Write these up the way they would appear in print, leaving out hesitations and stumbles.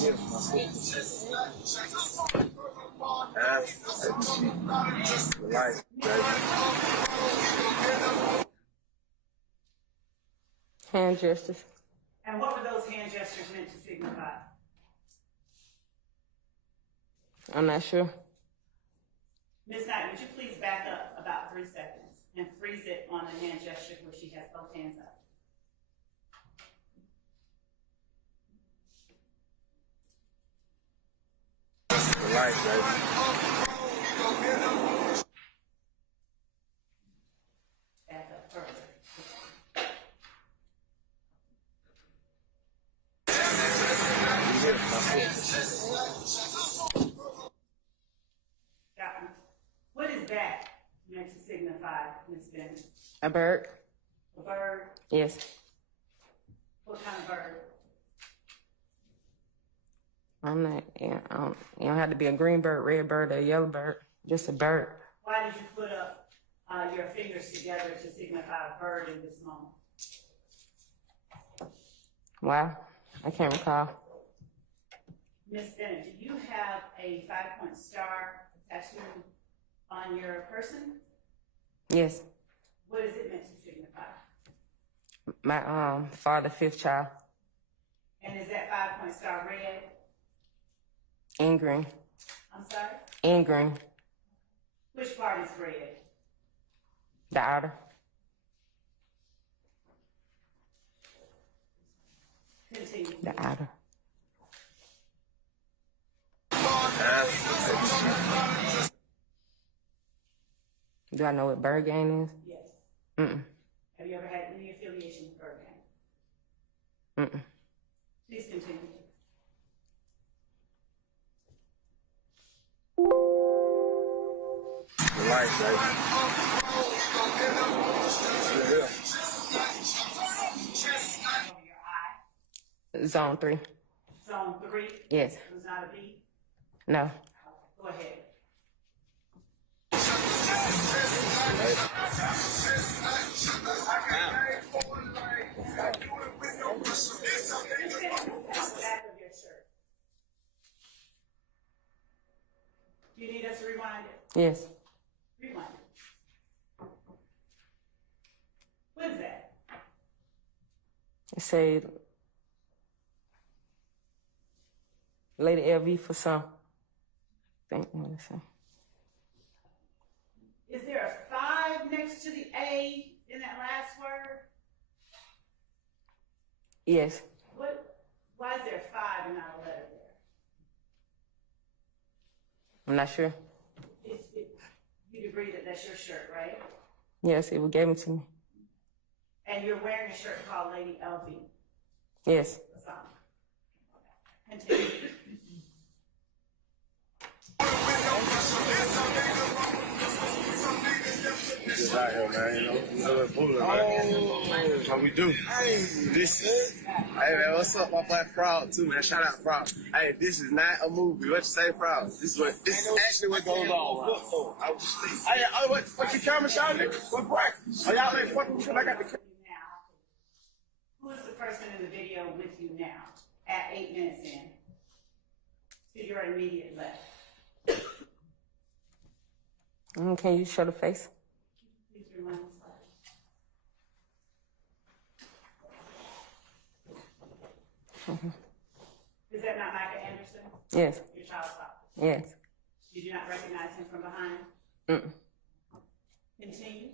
Life, hand gestures. And what were those hand gestures meant to signify? I'm not sure. Ms. Knight, would you please back up about 3 seconds and freeze it on the hand gesture where she has both hands up? life, baby. Back up further. What is that meant to signify, Ms. Bennett? A bird. A bird? Yes. What kind of bird? I'm not, you don't have to be a green bird, red bird, or a yellow bird. Just a bird. Why did you put up your fingers together to signify a bird in this moment? Wow, I can't recall. Ms. Bennett, do you have a 5-point star tattoo on your person? Yes. What is it meant to signify? My father, 5th child. And is that 5-point star red? And green. I'm sorry? And green. Which part is red? The outer. Continue. The outer. Do I know what bird game is? Yes. Mm-mm. Have you ever had any affiliation with bird game? Mm-mm. Please continue. Life, baby. Over your eye. Zone 3. Zone 3? Yes. It was not a B? No. Okay, go ahead. Back of your shirt. Do you need us to rewind it? Yes. Rewind it. What is that? It say Lady LV for some. I think what it say. Is there a 5 next to the A in that last word? Yes. Why is there 5 and not a letter there? I'm not sure. You'd agree that that's your shirt, right? Yes, it was given to me. And you're wearing a shirt called Lady LV. Yes. Continue. Just out here, man, you know what fooling, man. That's what we do. This is, hey, man, what's up, my boy Frog, too, man. Shout out Frog. Hey, this is not a movie. What you say, Frog? This is actually what goes on. Hey, what your camera shot, nigga? What break? Oh, y'all ain't fucking with me. I got the camera. Who is the person in the video with you now at 8 minutes in to your immediate left? Can you show the face? Please remind us. Is that not Micah Anderson? Yes. Your child's father? Yes. You do not recognize him from behind? Mm-mm. Continue.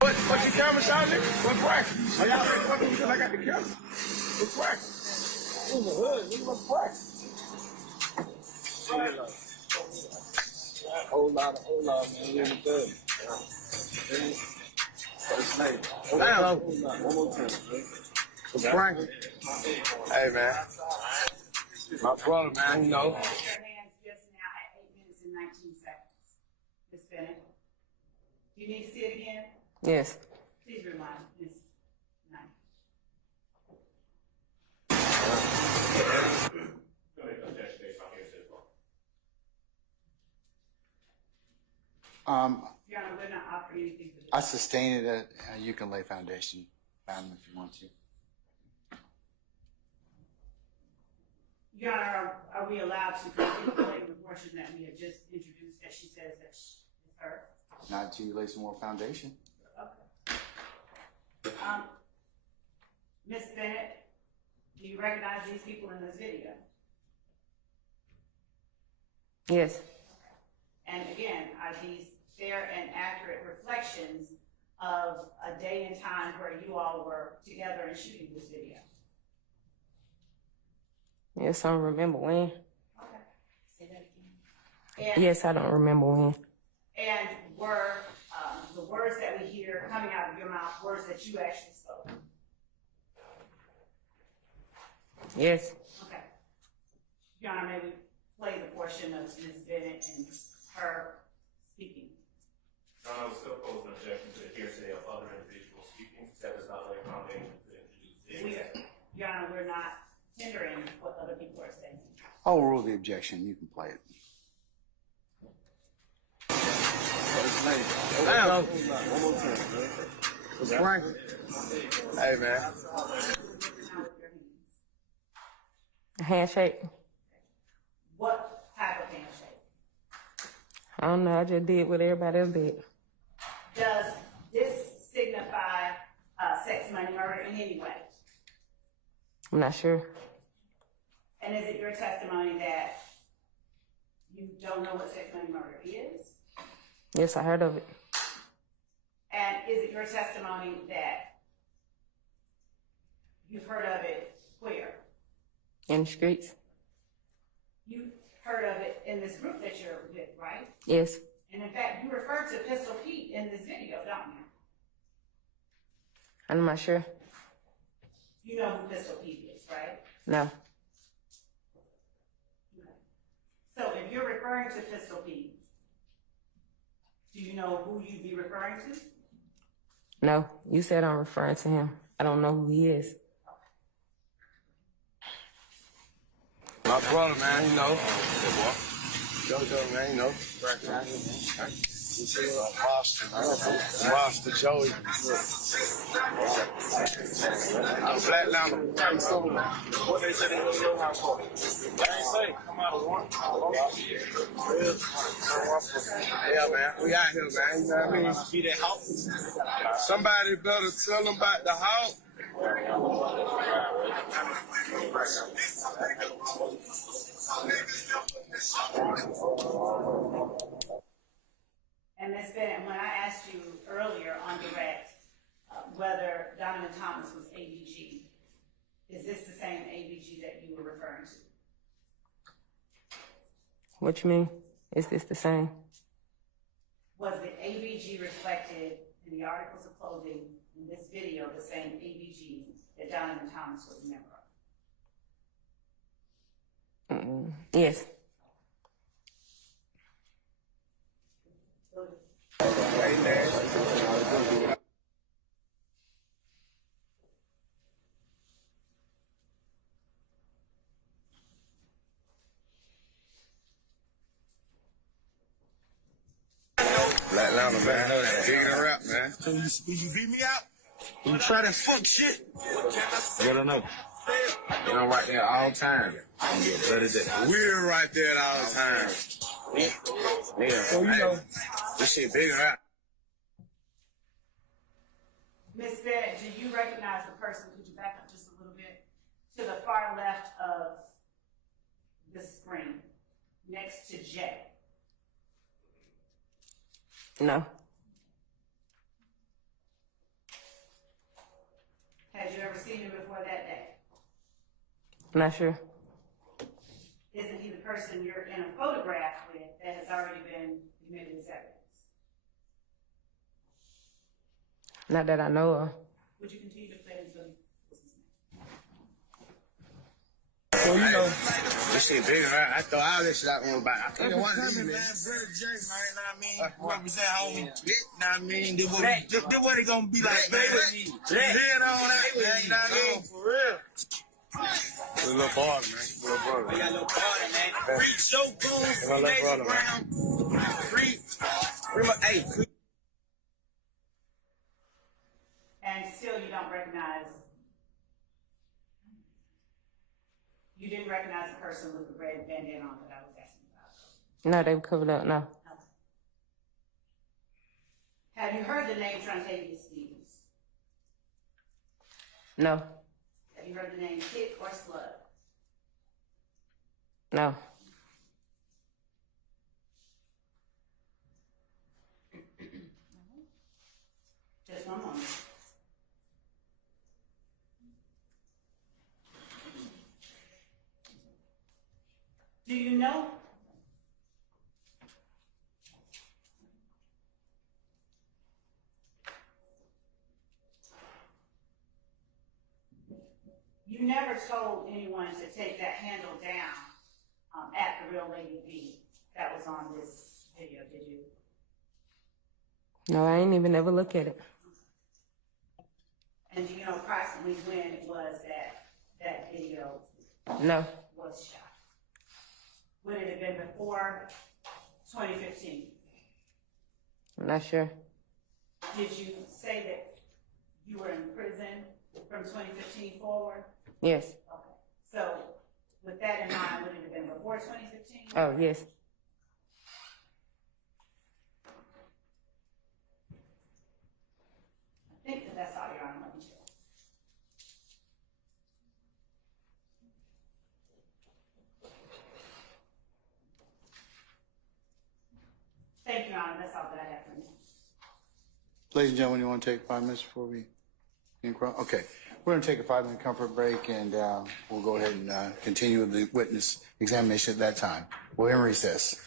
What your camera shot, nigga? What break? Oh, y'all ain't fucking with me. I got the camera. What break? In the hood, nigga, what break? Whole lot, man. Really good. First name. Damn. One more time, man. Frank. Hey, man. My brother, man, you know. Your hands just now at 8 minutes and 19 seconds. Ms. Bennett. Do you need to see it again? Yes. Please remind Ms. Knight. Your Honor, we're not offering anything for this. I sustained it at Ukulele Foundation. Found them if you want to. Your Honor, are we allowed to continue playing the portion that we have just introduced that she says that is her? Not until you lay some more foundation. Okay. Ms. Bennett, do you recognize these people in this video? Yes. And again, are these fair and accurate reflections of a day and time where you all were together and shooting this video? Yes, I don't remember when. Okay. Say that again. And, Yes, I don't remember when. and were the words that we hear coming out of your mouth words that you actually spoke? Yes. Okay. Your Honor, may we play the portion of Ms. Bennett and her speaking? Your Honor, I was still pose an objection to the hearsay of other individuals speaking. That does not lay a foundation to introduce the Your Honor, we're not hindering what other people are saying. I'll rule the objection. You can play it. Damn. One more time, man. What's right? Hey, man. A handshake. What type of handshake? I don't know. I just did what everybody else did. Does this signify sex, money, murder in any way? I'm not sure. And is it your testimony that you don't know what sex, money, murder is? Yes, I heard of it. And is it your testimony that you've heard of it where? In the streets. You heard of it in this group that you're with, right? Yes. And in fact, you referred to Pistol Pete in this video, don't you? I'm not sure. You know who Pistol Pete is, right? No. Okay. So if you're referring to Pistol Pete, do you know who you'd be referring to? No. You said I'm referring to him. I don't know who he is. My brother, man, you know. Jojo, man, you know. Monster Joey. I'm Black Lamb. I'm so. What they said they was your house for? I ain't say. Come out of one. Yeah, man. We out here, man. You know what I mean? Be that house. Somebody better tell them about the house. And Ms. Bennett, when I asked you earlier on direct whether Donovan Thomas was ABG, is this the same ABG that you were referring to? What you mean? Is this the same? Was the ABG reflected in the articles of clothing in this video the same ABG that Donovan Thomas was a member of? Yes. Black Lamb, man. Big in the rap, man. So you beat me out? You try that fuck shit? Let her know. You know, right there all the time. We're right there at all the time. Yeah. So you know, this shit big in rap. Ms. Bennett, do you recognize the person? Could you back up just a little bit to the far left of the screen, next to Jay? No. Had you ever seen him before that day? I'm not sure. Isn't he the person you're in a photograph with that has already been admitted as evidence? Not that I know of. Would you continue to play until this is So you know, this shit big in rap. I throw all this shit out on about. I think one of these, man. Brother Jay, man, know what I mean? Represent homie. Know what I mean? This what it gonna be like, man. Head on that, man. You know what I mean? For real. It's a little brother, man. Little brother. We got a little party, man. Free show goons, My little brother, man. free my, hey, free. And still you don't recognize You didn't recognize the person with the red bandana on that I was asking about? No, they were covered up, no. Okay. Have you heard the name Trontavious Stevens? No, Have you heard the name Kick or Slug? no. Just one moment. Do you know? You never told anyone to take that handle down at the Real Lady V that was on this video, did you? No, I ain't even ever look at it. And do you know approximately when it was that video No, was shot? Would it have been before 2015? I'm not sure. Did you say that you were in prison from 2015 forward? Yes. Okay. So with that in mind, would it have been before 2015? Oh, yes. I think that's all, Your Honor. Let me check. Thank you, Your Honor. That's all that I have for you. Ladies and gentlemen, you want to take 5 minutes before we encroach? Okay. We're going to take a 5-minute comfort break, and we'll go ahead and continue with the witness examination at that time. We're in recess.